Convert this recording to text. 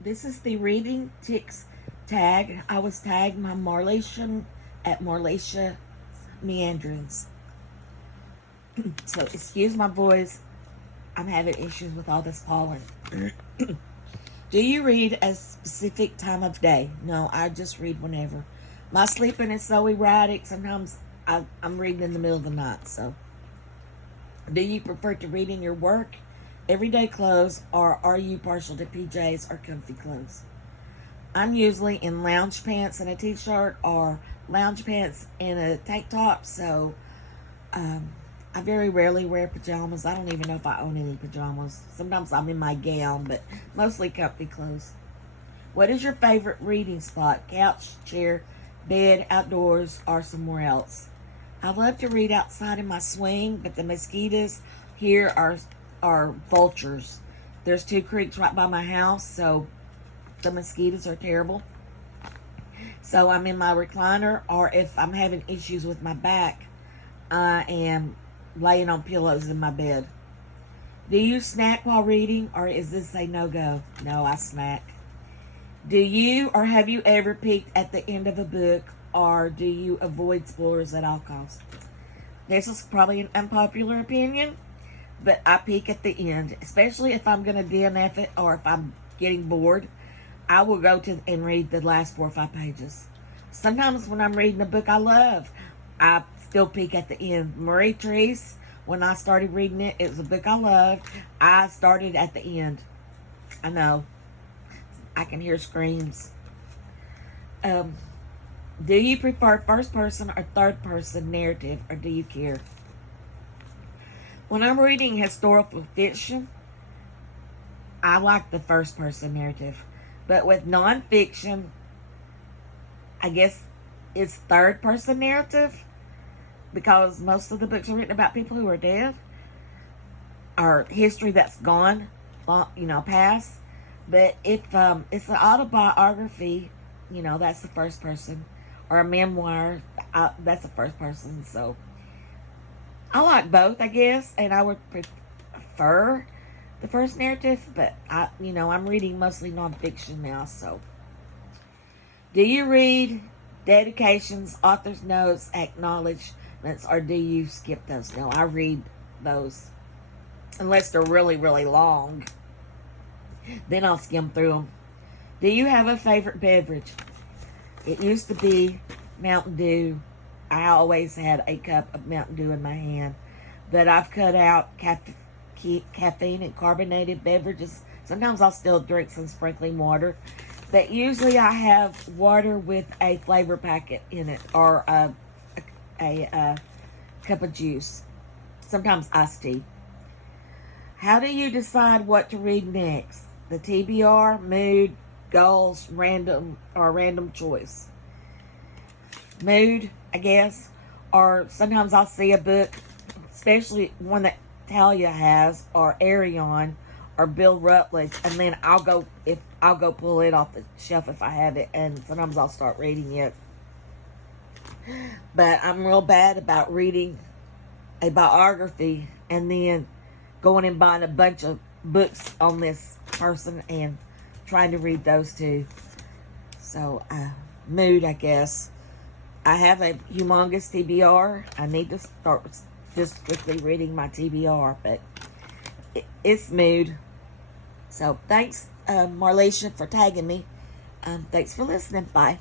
This is the reading tics tag. I was tagged my Marlatia at Marlatia Meanderings. So excuse my voice. I'm having issues with all this pollen. Do you read a specific time of day? No, I just read whenever. My sleeping is so erratic. Sometimes I'm reading in the middle of the night. So, do you prefer to read in your work, everyday clothes, or are you partial to PJs or comfy clothes? I'm usually in lounge pants and a t-shirt, or lounge pants and a tank top. So, I very rarely wear pajamas. I don't even know if I own any pajamas. Sometimes I'm in my gown, but mostly comfy clothes. What is your favorite reading spot? Couch, chair, bed, outdoors, or somewhere else? I love to read outside in my swing, but the mosquitoes here are vultures. There's two creeks right by my house, so the mosquitoes are terrible. So I'm in my recliner, or if I'm having issues with my back, I am laying on pillows in my bed. Do you snack while reading, or is this a no-go? No, I snack. Do you or have you ever peeked at the end of a book, or do you avoid spoilers at all costs? This is probably an unpopular opinion, but I peek at the end, especially if I'm going to DNF it or if I'm getting bored. I will go to and read the last 4 or 5 pages. Sometimes when I'm reading a book I love, I still peek at the end. Marie Therese, when I started reading it, it was a book I loved. I started at the end. I know. I can hear screams. Do you prefer first person or third person narrative, or do you care? When I'm reading historical fiction, I like the first person narrative. But with nonfiction, I guess it's third person narrative, because most of the books are written about people who are dead, or history that's gone, past. But if it's an autobiography, that's the first person, or a memoir, that's the first person. So I like both, I guess, and I would prefer the first narrative, but I'm reading mostly nonfiction now. So, do you read dedications, author's notes, acknowledgments, or do you skip those? No, I read those unless they're really, really long. Then I'll skim through them. Do you have a favorite beverage? It used to be Mountain Dew. I always had a cup of Mountain Dew in my hand, but I've cut out caffeine and carbonated beverages. Sometimes I'll still drink some sparkling water, but usually I have water with a flavor packet in it, or a cup of juice. Sometimes iced tea. How do you decide what to read next? The TBR, mood, goals, random choice. Mood, I guess. Or sometimes I'll see a book, especially one that Talia has, or Arion, or Bill Rutledge, and then I'll go pull it off the shelf if I have it, and sometimes I'll start reading it. But I'm real bad about reading a biography and then going and buying a bunch of books on this person and trying to read those too. So, mood, I guess. I have a humongous TBR. I need to start just quickly reading my TBR, but it's mood. So, thanks, Marlatia, for tagging me. Thanks for listening. Bye.